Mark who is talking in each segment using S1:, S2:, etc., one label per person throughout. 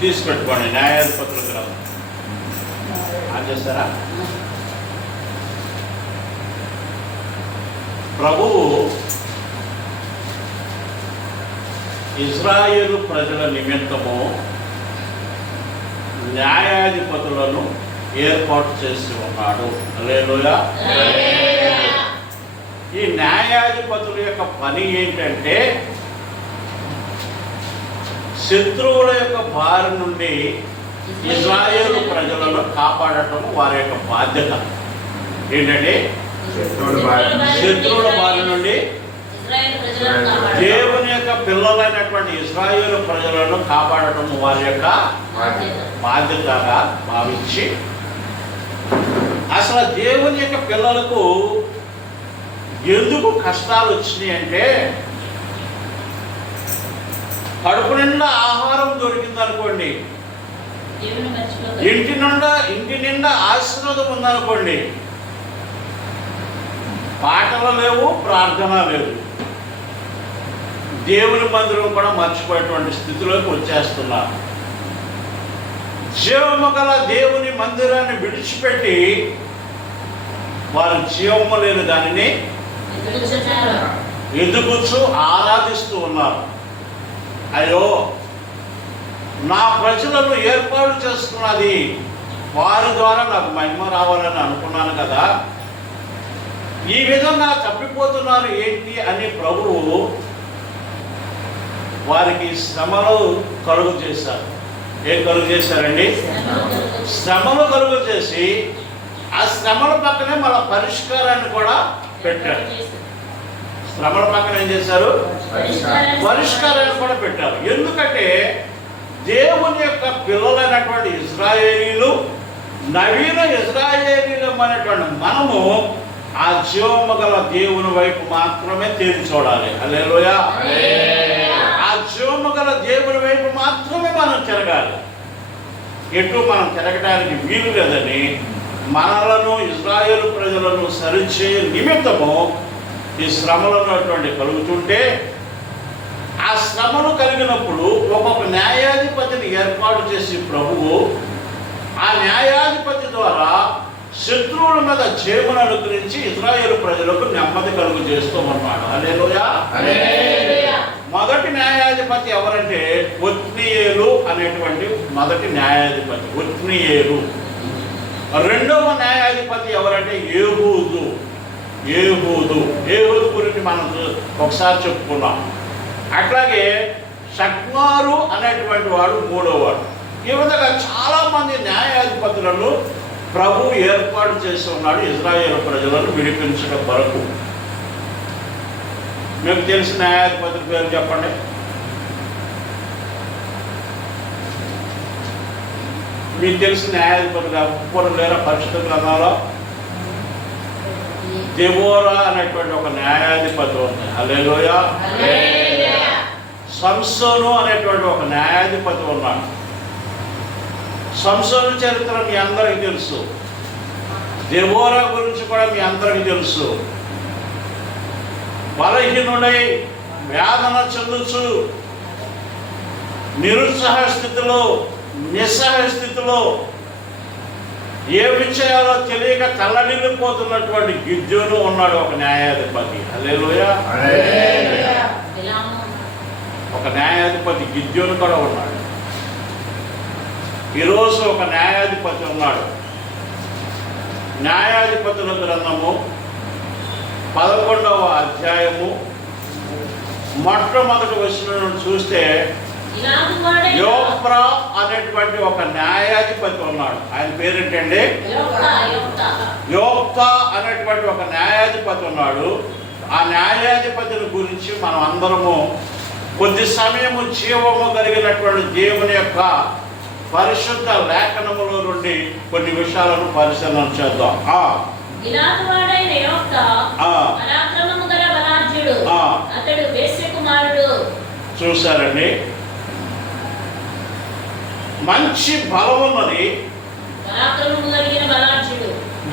S1: తీసుకెట్టుకోండి. న్యాయాధిపతుల గ్రంథం ఆన్ చేస్తారా? ప్రభువు ఇజ్రాయేలు ప్రజల నిమిత్తము న్యాయాధిపతులను ఏర్పాటు చేసి ఉన్నాడు. హల్లెలూయా. ఈ న్యాయాధిపతుల యొక్క పని ఏంటంటే శత్రువుల యొక్క బారి నుండి ఇజ్రాయేలు ప్రజలను కాపాడటం వారి యొక్క బాధ్యత ఏంటంటే
S2: శత్రువుల బారి
S1: నుండి. దేవుని యొక్క పిల్లలైనటువంటి ఇజ్రాయేలు ప్రజలను కాపాడటం వారి యొక్క
S3: బాధ్యత.
S1: బాధ్యతగా భావించి అసలు దేవుని యొక్క పిల్లలకు ఎందుకు కష్టాలు వచ్చినాయి అంటే కడుపు నిండా ఆహారం దొరికింది అనుకోండి
S3: దేవుని మర్చిపోక
S1: ఇంటి నిండా ఇంటి నిండా ఆశీర్వాదం ఉందనుకోండి. పాటలు లేవు ప్రార్థన లేవు దేవుని మందిరం కూడా మర్చిపోయేటువంటి స్థితిలోకి వచ్చేస్తున్నారు జీవము గల దేవుని మందిరాన్ని విడిచిపెట్టి వారు జీవము లేని దానిని
S3: ఎదుగుచున్నారు.
S1: ఎదుగుచు ఆరాధిస్తూ ఉన్నారు. అయ్యో నా ప్రజలను ఏర్పాటు చేసుకున్నది వారి ద్వారా నాకు మహిమ రావాలని అనుకున్నాను కదా. ఈ విధంగా తప్పిపోతున్నారు ఏంటి అని ప్రభువు వారికి శ్రమలు కలుగు చేశారు. ఏం కలుగు చేశారండి? శ్రమలు కలుగు చేసి ఆ శ్రమల పక్కనే మన పరిష్కారాన్ని కూడా పెట్టారు. శ్రమల పక్కన ఏం చేశారు? పరిష్కారాన్ని కూడా పెట్టారు. ఎందుకంటే దేవుని యొక్క పిల్లలైనటువంటి ఇజ్రాయేలీలు నవీన ఇజ్రాయేలీలు అనేటువంటి మనము ఆ జీవము గల దేవుని వైపు మాత్రమే తేరి చూడాలి. అల్లెలోయ ఆ జీవము గల దేవుని వైపు మాత్రమే మనం తిరగాలి. ఎటు మనం తిరగడానికి వీలు లేదని మనలను ఇజ్రాయేల్ ప్రజలను సరిచే నిమిత్తము ఈ శ్రమలను అటువంటి కలుగుతుంటే ఆ శ్రమలు కలిగినప్పుడు ఒక్కొక్క న్యాయాధిపతిని ఏర్పాటు చేసి ప్రభువు ఆ న్యాయాధిపతి ద్వారా శత్రువుల మీద జయమును అనుగ్రహించి ఇజ్రాయేల్ ప్రజలకు నెమ్మది కలుగు చేస్తూ ఉన్నాడు అలేలోయా. మొదటి న్యాయాధిపతి ఎవరంటే ఒత్నియేలు అనేటువంటి మొదటి న్యాయాధిపతి ఒత్నియేలు రెండవ న్యాయాధిపతి ఎవరంటే ఏహూదు ఏహూదు ఏహూదు గురించి మనం ఒకసారి చెప్పుకున్నాం అట్లాగే షక్మారు అనేటువంటి వాడు మూడోవాడు. ఈ విధంగా చాలామంది న్యాయాధిపతులను ప్రభు ఏర్పాటు చేసి ఉన్నాడు ఇజ్రాయేల్ ప్రజలను విడిపించడం వరకు. మీకు తెలిసిన న్యాయాధిపతుల పేరు చెప్పండి. మీకు తెలిసిన న్యాయాధిపతులు పూర్వం లేరా పరిశుద్ధ గ్రంథంలో? దెబోరా అనేటువంటి ఒక న్యాయాధిపతి ఉంది. అలేలోయ సంసోను అనేటువంటి ఒక న్యాయాధిపతి ఉన్నాడు. సంసోను చరిత్ర మీ అందరికీ తెలుసు. దెబోరా గురించి కూడా మీ అందరికీ తెలుసు. బలహీనుడై వేదన చెందుచు నిరుత్సాహ స్థితిలో నిస్సహాయ స్థితిలో ఏమి చేయాలో తెలియక తల్లడిల్లిపోతున్నటువంటి గిద్యోను ఉన్నాడు ఒక న్యాయాధిపతి.
S3: బిలాము.
S1: ఒక న్యాయాధిపతి గిద్యోను కూడా ఉన్నాడు ఈరోజు ఒక న్యాయాధిపతి ఉన్నాడు న్యాయాధిపతుల గ్రంథము పదకొండవ అధ్యాయము మొట్టమొదటి వచ్చిన చూస్తే యోప్రా అనేటువంటి ఒక న్యాయాధిపతి ఉన్నాడు. ఆయన పేరేంటండి. యోప్త అనేటువంటి ఒక న్యాయాధిపతి ఉన్నాడు. ఆ న్యాయాధిపతిని గురించి మనం అందరము కొద్ది సమయము జీవము కలిగినటువంటి దేవుని యొక్క పరిశుద్ధ లేఖనములో నుండి కొన్ని విషయాలను పరిశీలన చేద్దాం. ఆ,
S3: ఇలాగు వాడైన యొక్త
S1: ఆ,
S3: పరాక్రమము గల బలాఢ్యుడు
S1: ఆ.
S3: అతడు వేశ్య కుమారుడు
S1: చూశారండి మంచి బలం ఉన్నది
S3: పరాక్రమము కలిగిన బలాఢ్యుడు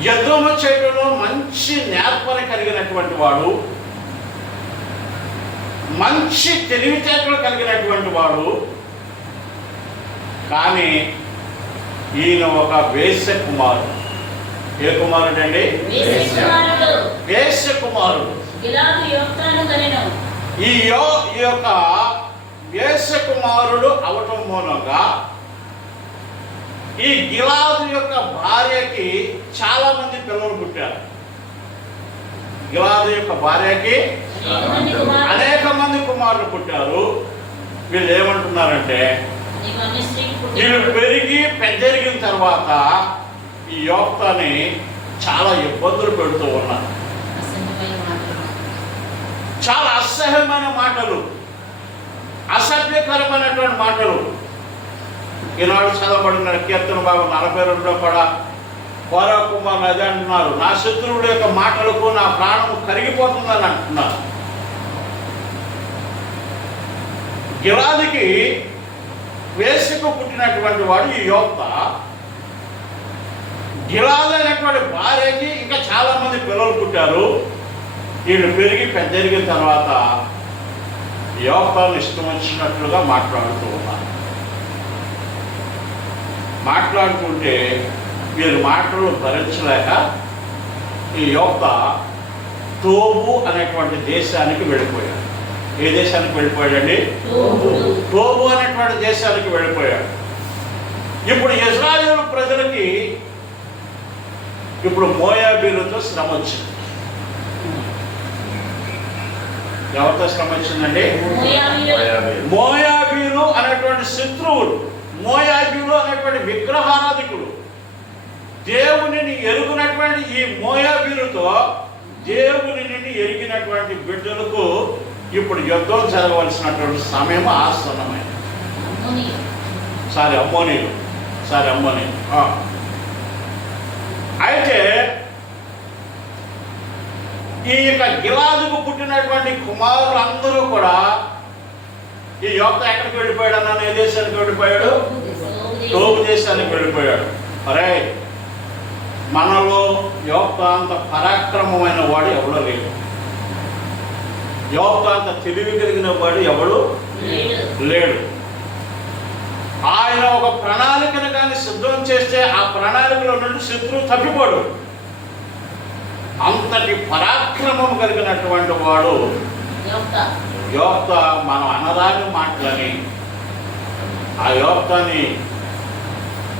S1: యుద్ధము చేయడంలో మంచి నేర్పరి కలిగినటువంటి వాడు. మంచి తెలివితేటలు కలిగినటువంటి వాడు. కానీ ఈయన ఒక వేశ్య కుమారుడు. ఏ కుమారుడు అండి
S3: వేసే కుమారుడు.
S1: వేశ్య కుమారుడు. ఈ యొక్క వేశ్య కుమారుడు అవటం మూలంగా ఈ గిలాదు యొక్క భార్యకి చాలా మంది పిల్లలు పుట్టారు. గిలాదు యొక్క భార్యకి
S3: అనేక మంది కుమారులు
S1: పుట్టారు. వీళ్ళు ఏమంటున్నారంటే వీళ్ళు పెరిగి పెద్దరిగిన తర్వాత ఈ యోక్తని చాలా ఇబ్బందులు పెడుతూ ఉన్నారు. చాలా అసహ్యమైన మాటలు అసభ్యకరమైనటువంటి మాటలు. ఈనాడు చదవబడిన కీర్తన భాగం నలభై రెండులో కూడా కోరాకుమార్ అదే అంటున్నారు. నా శత్రువుడు యొక్క మాటలకు నా ప్రాణం కరిగిపోతుందని అంటున్నారు. గిలాదికి వేసుకు పుట్టినటువంటి వాడు ఈ యోక్త. గిలాది అనేటువంటి భార్యకి ఇంకా చాలా మంది పిల్లలు పుట్టారు. వీళ్ళు పెరిగి పెద్దరిగిన తర్వాత యోగాలు ఇష్టం వచ్చినట్లుగా మాట్లాడుతూ ఉన్నారు. మాట్లాడుతుంటే వీరు మాటలు భరించలేక ఈ యోగ తోబు అనేటువంటి దేశానికి వెళ్ళిపోయాడు. ఏ దేశానికి వెళ్ళిపోయాడండి? టోబు అనేటువంటి దేశానికి వెళ్ళిపోయాడు. ఇప్పుడు ఇజ్రాయేల్ ప్రజలకి ఇప్పుడు మోయాబీలతో శ్రమ వచ్చింది. ఎవరితో శ్రమ వచ్చిందండి? మోయాబీలు అనేటువంటి శత్రువులు. మోయాబీలు అనేటువంటి విగ్రహారాధికులు దేవునిని ఎరుగునటువంటి ఈ మోయాబీలతో దేవుని నుండి ఎరిగినటువంటి బిడ్డలకు ఇప్పుడు యుద్ధం జరగవలసినటువంటి సమయం ఆసన్నమైంది.
S3: అమ్మోని
S1: సారీ అమ్మోనీలు సారీ అమ్మోనీలు ఆ. అయితే ఈ యొక్క గిలాదుకు పుట్టినటువంటి కుమారులు అందరూ కూడా ఈ యోగ ఎక్కడికి వెళ్ళిపోయాడు అన్న ఏ దేశానికి వెళ్ళిపోయాడు? తోపు దేశానికి వెళ్ళిపోయాడు. అరే మనలో యోగ అంత పరాక్రమమైన వాడు ఎవడో లేడు. యోగ అంత తెలివి కలిగిన వాడు ఎవడు
S3: లేడు.
S1: ఆయన ఒక ప్రణాళికను కానీ సిద్ధం చేస్తే ఆ ప్రణాళికలో నుండి శత్రువు తప్పిపోడు. అంతటి పరాక్రమం కలిగినటువంటి వాడు యోక్త మనం అనరాని మాటలని ఆ యోక్తని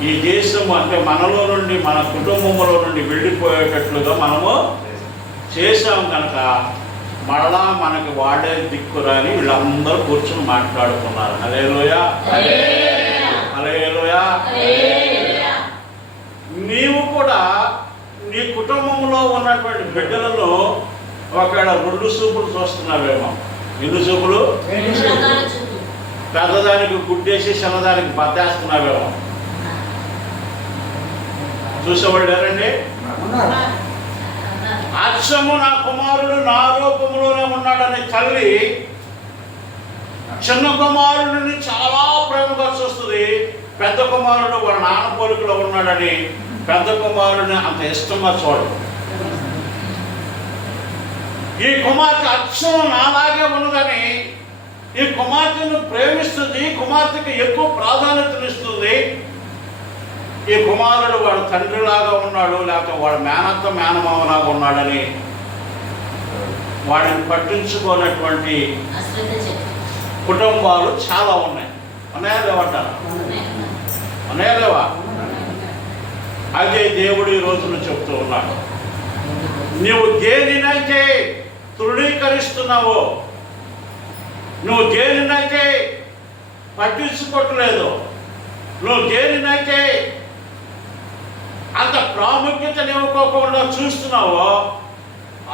S1: ఈ దేశం అంటే మనలో నుండి మన కుటుంబంలో నుండి వెళ్ళిపోయేటట్లుగా మనము చేశాం కనుక మరలా మనకి వాడే దిక్కురని వీళ్ళందరూ కూర్చొని మాట్లాడుకున్నారు. అలేలోయ
S3: లోయ
S1: అలేలోయ
S3: లోయ
S1: నీవు కూడా నీ కుటుంబంలో ఉన్నటువంటి బిడ్డలను ఒకవేళ రెండు సూపులు చూస్తున్నావేమో. ఎన్ని చూపులు? పెద్దదానికి గుడ్డేసి చిన్నదానికి బద్దేస్తున్నావేమో. చూసేవాళ్ళు
S3: అన్నారు.
S1: అచ్చము నా కుమారుడు నా రూపంలోనే ఉన్నాడని తల్లి చిన్న కుమారుడిని చాలా ప్రేమగా చూస్తుంది. పెద్ద కుమారుడు వాళ్ళ నాన్న పోలికలో ఉన్నాడని పెద్ద కుమారుడిని అంత ఇష్టంగా చూడదు. ఈ కుమార్తె అచ్చం నాలాగే ఉన్నదని ఈ కుమార్తెను ప్రేమిస్తుంది కుమార్తెకి ఎక్కువ ప్రాధాన్యతనిస్తుంది. ఈ కుమారుడు వాడు తండ్రిలాగా ఉన్నాడు లేకపోతే వాడు మేనత్త మేనమామలాగా ఉన్నాడని వాడిని పట్టించుకోనటువంటి కుటుంబాలు చాలా ఉన్నాయి. ఉన్నాయా లేవంటారా? ఉన్నాయా లేవా? అదే దేవుడు ఈ రోజున చెప్తూ ఉన్నాడు. నువ్వు దేనినైతే తృణీకరిస్తున్నావో? నువ్వు దేనినైతే పట్టించుకోవట్లేదు నువ్వు దేనినైతే అంత ప్రాముఖ్యతనివ్వకోకుండా చూస్తున్నావో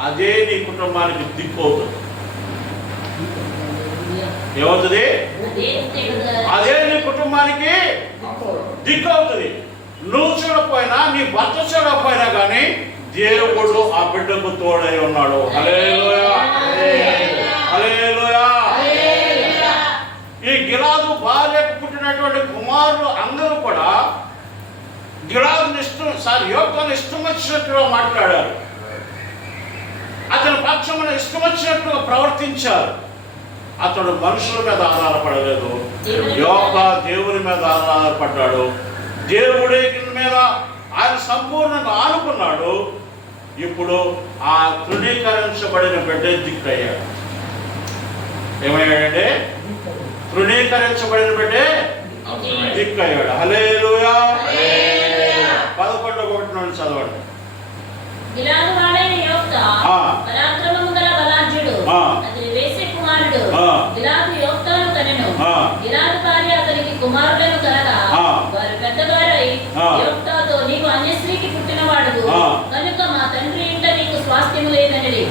S1: అదే నీ కుటుంబానికి దిక్కు అవుతుంది ఏమవుతుంది.
S3: అదే
S1: నీ కుటుంబానికి దిక్కు అవుతుంది నువ్వు చూడకపోయినా నీ భర్త చూడకపోయినా కానీ దేవుడు ఆ బిడ్డకు తోడై ఉన్నాడు. ఈ గిలాదు భార్యకు పుట్టినటువంటి కుమారులు అందరూ కూడా గిలాదుని ఇష్టం సారి యోగాన్ని ఇష్టం వచ్చినట్టుగా మాట్లాడారు. అతని పక్షమున ఇష్టం వచ్చినట్టుగా ప్రవర్తించారు. అతడు మనుషుల మీద ఆధారపడలేదు. యోగ దేవుని మీద ఆధారపడ్డాడు. దేవుడి మీద ఆయన సంపూర్ణంగా ఆనుకున్నాడు. ఇప్పుడు ఆ తృణీకరించబడిన బిడ్డ దిక్కయ్యాడు ఏమయ్యాడంటే? తృణీకరించబడిన బిడ్డే దిక్కయ్యాడు. హలేలుయా పదకొండు ఒకటి నుండి చదవండి.
S3: కుమారులను కలగా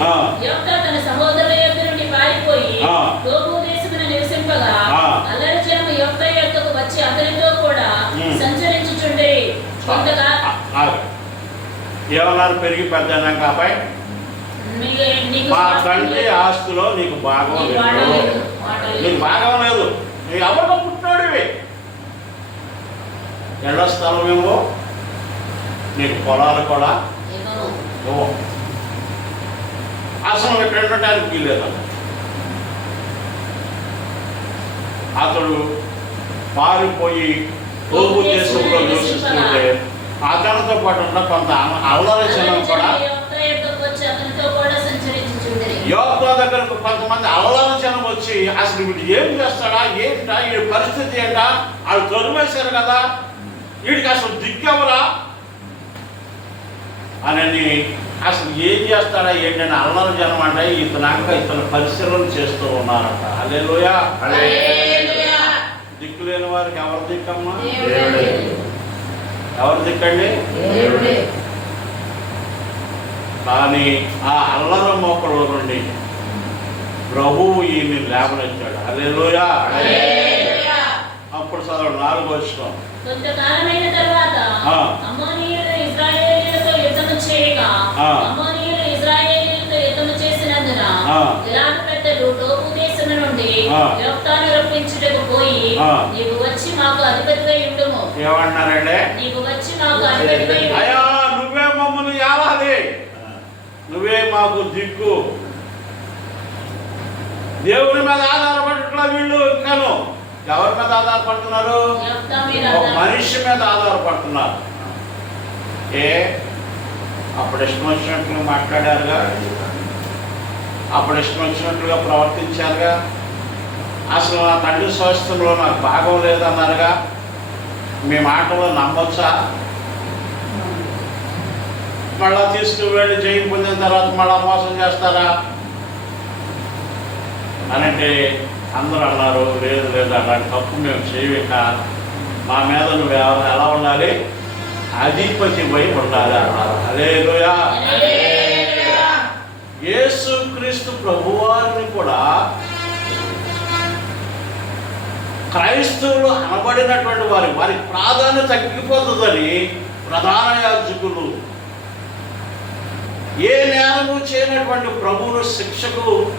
S1: ఆ.
S3: యోక్త తన సహోదరుల యొద్ద నుండి పారిపోయి. తోపు దేశమున నివసింపగా
S1: ఆ.
S3: అల్లరి జనము యోక్త యొద్దకు వచ్చి అతనితో కూడా. సంచరించుచుండే.
S1: ఏమన్నారు పెరిగి పెద్దనాక అబ్బాయి
S3: మీ-
S1: తండ్రి. ఆస్తిలో నీకు భాగం లేదు. నీకు భాగం లేదు నీకు ఎవరిలో పుట్టినాడివి ఎళ్ళ స్థలం ఏమో నీకు పొలాలు కూడా
S3: ఇవ్వను.
S1: అసలు ఇక్కడ ఉండటానికి వీల్లేదు అతడు పారిపోయి తోపు దేశంలో నివసిస్తుంటే అతనితో పాటు ఉన్న కొంత జనం కూడా. యోగా దగ్గరకు కొంతమంది అల్లరి జనం వచ్చి అసలు వీడు ఏం చేస్తాడా ఏంటా ఈ పరిస్థితి ఏంటా వాళ్ళు తొలివేశారు కదా. వీడికి అసలు దిగ్గెవరా అని అసలు ఏం చేస్తాడా ఏంటని అల్లరి జనం అంటే ఇతనాక ఇతను పరిశీలన చేస్తూ ఉన్నారట.
S3: హల్లెలూయా.
S1: దిక్కు లేని వారికి ఎవరు దిక్కమ్మా?
S3: దేవుడే.
S1: ఎవరు దిక్కండి?
S3: దేవుడే.
S1: కానీ ఆ అల్లర మోకల నుండి ప్రభువు ఈయన్ని లేవనెత్తాడు. Alleluia
S3: hallelujah.
S1: అప్పుడు చదవండి నాలుగు వచ్చిన
S3: చేసినందున పెద్దలు టోపు నుండి. యోక్తాను రప్పించుటకు పోయి. నీవు వచ్చి మాకు ఉండుము. నీవు వచ్చి మాకు.
S1: అయ్యా నువ్వే మమ్మల్ని ఏలాలి. నువ్వే మాకు దిక్కు. దేవుని మీద ఆధారపడట్లా వీళ్ళు ఇంకాను. ఎవరి మీద ఆధారపడుతున్నారు. మనిషి మీద ఆధారపడుతున్నారు. ఏ? అప్పుడు ఇష్టం వచ్చినట్లు మాట్లాడారుగా? అప్పుడు ఇష్టం వచ్చినట్లుగా ప్రవర్తించారుగా? అసలు నా తండ్రి స్వాస్థ్యంలో నాకు భాగం లేదన్నారుగా? మీ మాటలో నమ్మొచ్చా? మళ్ళా తీసుకువెళ్ళి జైలు పొందిన తర్వాత మళ్ళా మోసం చేస్తారా? అనంటే అందరూ అన్నారు లేదు లేదు అలాంటి తప్పు మేము చేయక మా మీద నువ్వు ఎలా ఉండాలి? అధిపతి అన్నారు అలేలుయా
S3: హల్లెలూయా.
S1: యేసు క్రీస్తు ప్రభువారిని కూడా క్రైస్తవులు అనబడినటువంటి వారి వారి ప్రాధాన్యత తగ్గిపోతుందని ప్రధాన యాజకులు ఏ నేరము చేయనటువంటి ప్రభువును శిక్షకు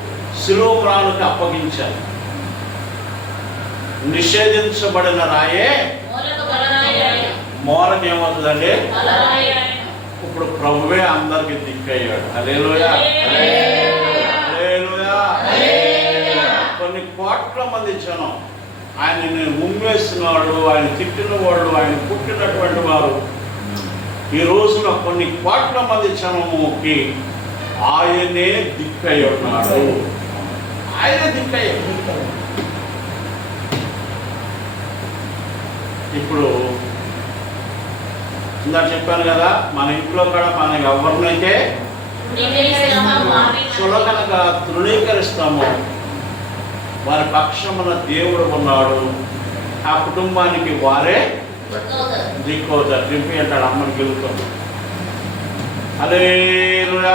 S1: శిలువ ప్రాణులకు అప్పగించారు. నిషేధించబడిన రాయే.
S3: మూలకు ఆయన.
S1: మోరకి ఏమవుతుందండి
S3: ఆయన.
S1: ఇప్పుడు ప్రభువే అందరికి దిక్కయ్యాడు అలేలోయా.
S3: హల్లెలూయా.
S1: కొన్ని కోట్ల మంది జనం ఆయనని ఉమ్మేసిన వాళ్ళు ఆయన తిట్టిన వాళ్ళు ఆయన పుట్టినటువంటి వారు ఈ రోజున కొన్ని కోట్ల మంది జనముకి ఆయనే దిక్కై ఉన్నాడు ఆయనే దిక్కయ్యాడు ఇప్పుడు ఇందా చెప్పాను కదా మన ఇంట్లో కూడా మనం ఎవరినైతే చులకనగా తృణీకరిస్తాము వారి పక్షమున దేవుడు ఉన్నాడు ఆ కుటుంబానికి వారే. దిక్కువుతారు దింపి అంటాడు అమ్మని గెలుతాం హల్లెలూయా.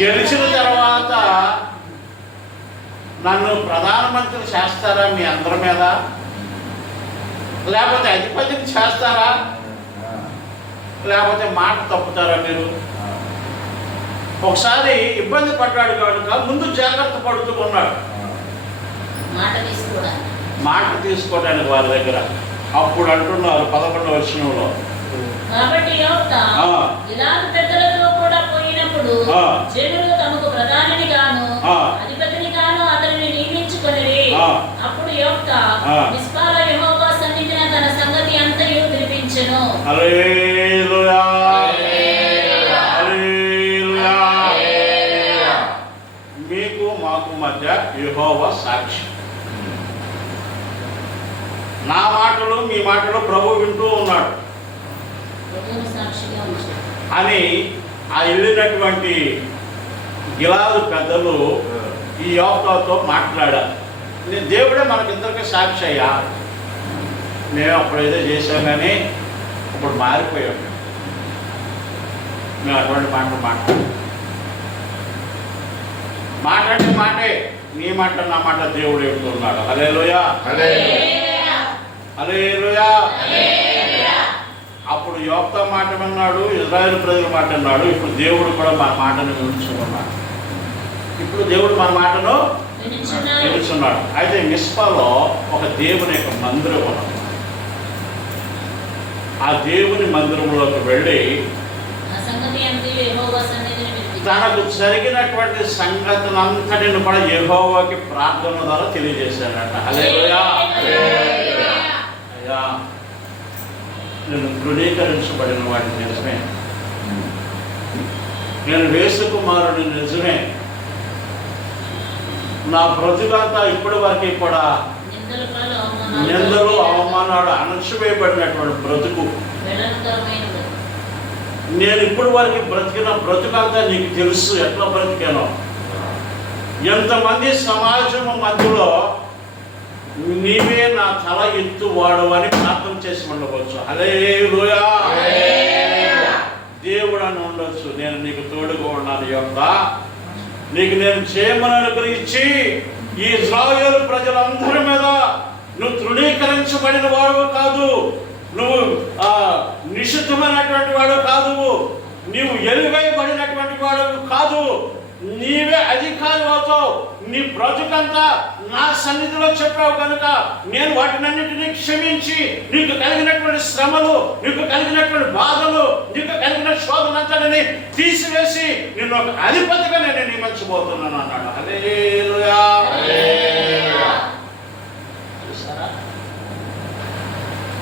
S1: గెలిచిన తర్వాత నన్ను ప్రధానమంత్రి చేస్తారా మీ అందరి మీద? లేకపోతే అధిపతిని చేస్తారా? లేకపోతే మాట తప్పుతారా మీరు? ఒకసారి ఇబ్బంది పడ్డాడు కనుక ముందు జాగ్రత్త పడుతూ ఉన్నాడు.
S3: మాట తీసుకోవడానికి.
S1: మాట తీసుకోవడానికి వారి దగ్గర. అప్పుడు అంటున్నారు పదకొండవ వచనంలో.
S3: కాబట్టి
S1: ఆ.
S3: జనులు తమకు ప్రధానిని గాను
S1: ఆ.
S3: అధిపతిని గాను అతనిని నియమించుకొని
S1: ఆ.
S3: అప్పుడు యోక్త
S1: ఆ.
S3: నిష్పాల యెహోవా సన్నిధిన తన సంగతి అంతయు వినిపించెను
S1: హల్లెలూయా
S2: హల్లెలూయా.
S1: హల్లెలూయా.
S2: హల్లెలూయా.
S1: మీకు మాకు మధ్య యెహోవా సాక్షి నా మాటలు మీ మాటలు ప్రభు వింటూ ఉన్నాడు అని ఆ వెళ్ళినటువంటి గిలాదు పెద్దలు ఈ యోగతో మాట్లాడారు. నేను దేవుడే మనకిద్దరికి సాక్షి అయ్యా మేము అప్పుడు ఏదో చేసాం కానీ ఇప్పుడు మారిపోయాం. మేము అటువంటి మాటలు మాట్లాడు. మాట్లాడే మాటే నీ మాట నా మాట దేవుడు చెబుతున్నాడు అదే లోయా. అదే లోయా అప్పుడు యోక్త మాట విన్నాడు ఇజ్రాయెల్ ప్రజల మాట విన్నాడు. ఇప్పుడు దేవుడు కూడా మన మాటను వినుచున్నాడు ఇప్పుడు దేవుడు మన మాటను
S3: వినిచున్నాడు
S1: అయితే మిస్పాలో ఒక దేవుని యొక్క మందిరం ఉన్నది. ఆ దేవుని మందిరంలోకి వెళ్ళి తనకు జరిగినటువంటి సంగతులంతటిని కూడా యెహోవాకి ప్రార్థన ద్వారా తెలియజేశాడట. హల్లెలూయా. అయ్యా. నేను ధృవీకరించబడిన వాడిని నిజమే. నేను వేసుకుమారుడు నిజమే. నా బ్రతుకంతా ఇప్పటి వరకు కూడా
S3: నిందలు అవమానాలు
S1: నిందలు అణచివేయబడినటువంటి బ్రతుకు. నేను ఇప్పటి వరకు బ్రతికిన బ్రతుకంతా నీకు తెలుసు ఎట్లా బ్రతికానో. ఎంతమంది సమాజం మధ్యలో నీవే నా తల ఎత్తు వాడు అని ప్రార్థన చేసి ఉండవచ్చు.
S2: హల్లెలూయా.
S1: దేవుడు అని ఉండొచ్చు. నేను నీకు తోడుగా ఉన్నాను యొక్క నీకు నేను చేయమని అనుగ్రహించి ఈ ఇజ్రాయేలు ప్రజలందరి మీద నువ్వు తృణీకరించబడిన వాడు కాదు. నువ్వు ఆ, నిషిద్ధమైనటువంటి వాడు కాదు. నీవు ఎలుగైబడినటువంటి వాడు కాదు. నీవే అధికారి అవుతావు. నీ బ్రతుకంతా నా సన్నిధిలో చెప్పావు కనుక నేను వాటినన్నింటినీ క్షమించి నీకు కలిగినటువంటి శ్రమలు నీకు కలిగినటువంటి బాధలు నీకు కలిగిన శోధనంతటిని తీసివేసి నిన్ను ఒక అధిపతిగా నేను నియమించబోతున్నాను అన్నాడు. చూసారా?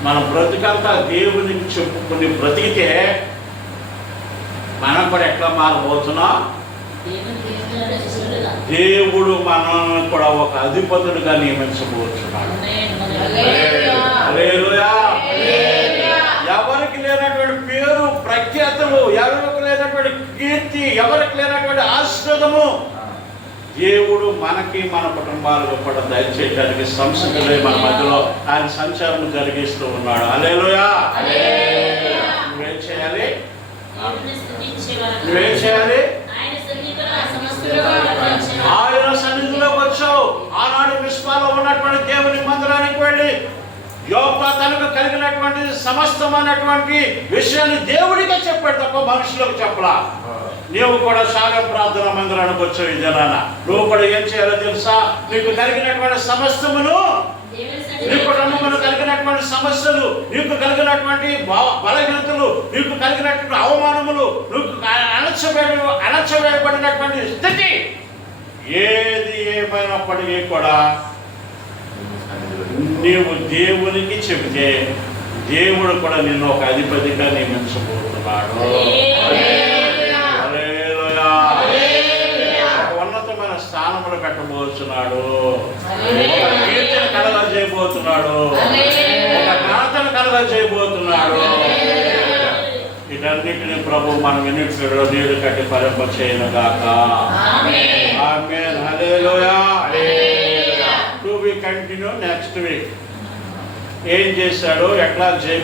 S1: మన బ్రతికంతా దేవునికి చెప్పుకుని బ్రతికితే మనం కూడా ఎట్లా మారబోతున్నాం? దేవుడు మనల్ని కూడా ఒక అధిపతుడిగా నియమించబోతున్నాడు. ఎవరికి లేనటువంటి పేరు ప్రఖ్యాతులు ఎవరికి లేనటువంటి కీర్తి ఎవరికి లేనటువంటి ఆశీర్వాదము దేవుడు మనకి మన కుటుంబాలకు కూడా దయచేయడానికి సంస్కృతి మన మధ్యలో ఆయన సంచారం జరిగిస్తూ ఉన్నాడు అలేలుయా. నువ్వేం చేయాలి. నువ్వేం చేయాలి
S3: ఆయన సన్నిధిలో సమస్తము ఆరాధించేవారు.
S1: ఆయన సన్నిధిలోకి వచ్చావు ఆనాడు విశ్వాలో ఉన్నటువంటి దేవుని మందిరానికి వెళ్ళి యోగ తనకు కలిగినటువంటి సమస్తమైనటువంటి విషయాన్ని దేవుడిగా చెప్పాడు తప్ప మనుషులకు చెప్పలా. నీవు కూడా సాగం ప్రార్థన మందిరానికి వచ్చావు ఈ జనాన. నువ్వు కూడా ఏం చేయాలో తెలుసా? నీకు కలిగినటువంటి సమస్తమును
S3: దేవుని
S1: నీ కుటుంబంలో కలిగినటువంటి సమస్యలు నీకు కలిగినటువంటి బలహీనతలు నీకు కలిగినటువంటి అవమానములు నీకు అణచవేయ అణచవేయబడినటువంటి స్థితి. ఏది ఏమైనప్పటికీ కూడా నీవు దేవునికి చెబితే దేవుడు కూడా నిన్ను ఒక అధిపతిగా నియమించబోతున్నాడు. ఉన్నతమైన స్థానములు
S3: కట్టబోతున్నాడు
S1: ఒక కీర్తన కలగ చేయబోతున్నాడు. ఒక ఘనతను కలగ చేయబోతున్నాడు.
S3: హల్లెలూయా.
S1: వీటన్నిటిని ప్రభు మనం ఎన్నిటిలో నీరు కట్టి పరింప చేయను గాక. ఆమె హలే కంటిన్యూ నెక్స్ట్ వీక్ ఏం చేశాడో ఎట్లా జయం